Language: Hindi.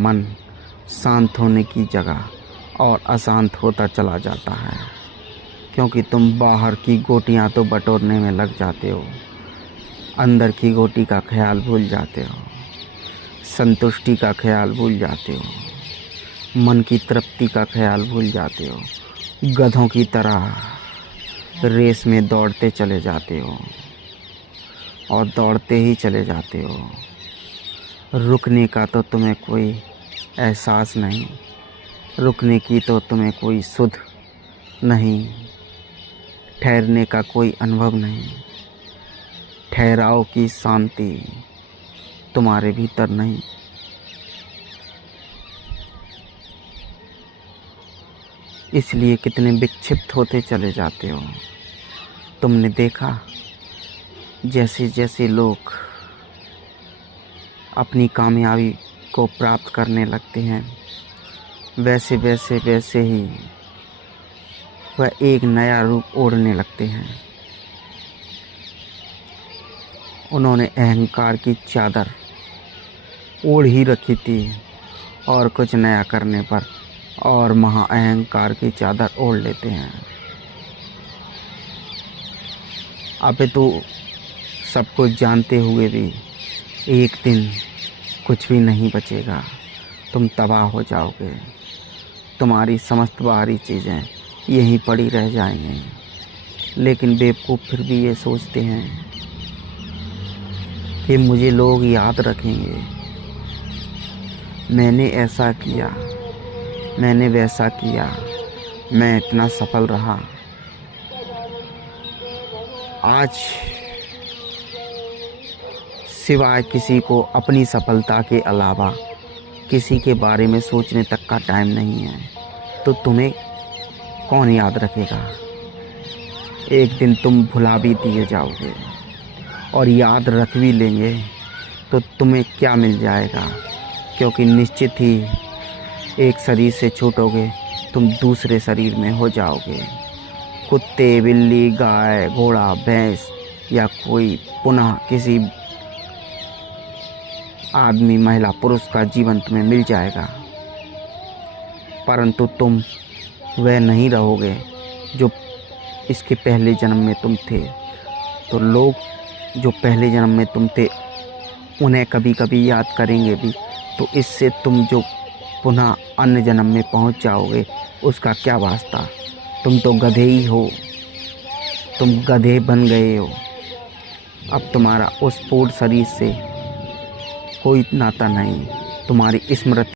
मन शांत होने की जगह और अशांत होता चला जाता है, क्योंकि तुम बाहर की गोटियां तो बटोरने में लग जाते हो, अंदर की गोटी का ख्याल भूल जाते हो, संतुष्टि का ख्याल भूल जाते हो, मन की तृप्ति का ख्याल भूल जाते हो। गधों की तरह रेस में दौड़ते चले जाते हो और दौड़ते ही चले जाते हो। रुकने का तो तुम्हें कोई एहसास नहीं, रुकने की तो तुम्हें कोई सुध नहीं, ठहरने का कोई अनुभव नहीं, ठहराव की शांति तुम्हारे भीतर नहीं। इसलिए कितने विक्षिप्त होते चले जाते हो। तुमने देखा, जैसे जैसे लोग अपनी कामयाबी को प्राप्त करने लगते हैं, वैसे वैसे वैसे ही वह एक नया रूप ओढ़ने लगते हैं। उन्होंने अहंकार की चादर ओढ़ ही रखी थी और कुछ नया करने पर और महा अहंकार की चादर ओढ़ लेते हैं। अब तो सब कुछ जानते हुए भी एक दिन कुछ भी नहीं बचेगा, तुम तबाह हो जाओगे। तुम्हारी समस्त बाहरी चीज़ें यहीं पड़ी रह जाएंगी। लेकिन बेवकूफ़ फिर भी ये सोचते हैं कि मुझे लोग याद रखेंगे, मैंने ऐसा किया, मैंने वैसा किया, मैं इतना सफल रहा। आज सिवाय किसी को अपनी सफलता के अलावा किसी के बारे में सोचने तक का टाइम नहीं है, तो तुम्हें कौन याद रखेगा। एक दिन तुम भुला भी दिए जाओगे और याद रख भी लेंगे तो तुम्हें क्या मिल जाएगा, क्योंकि निश्चित ही एक शरीर से छूटोगे, तुम दूसरे शरीर में हो जाओगे। कुत्ते, बिल्ली, गाय, घोड़ा, भैंस या कोई पुनः किसी आदमी, महिला, पुरुष का जीवन तुम्हें मिल जाएगा, परंतु तुम वह नहीं रहोगे जो इसके पहले जन्म में तुम थे। तो लोग जो पहले जन्म में तुम थे उन्हें कभी कभी याद करेंगे भी, तो इससे तुम जो पुनः अन्य जन्म में पहुंच जाओगे उसका क्या वास्ता। तुम तो गधे ही हो, तुम गधे बन गए हो। अब तुम्हारा उस पूर्ण शरीर से कोई नाता नहीं, तुम्हारी स्मृति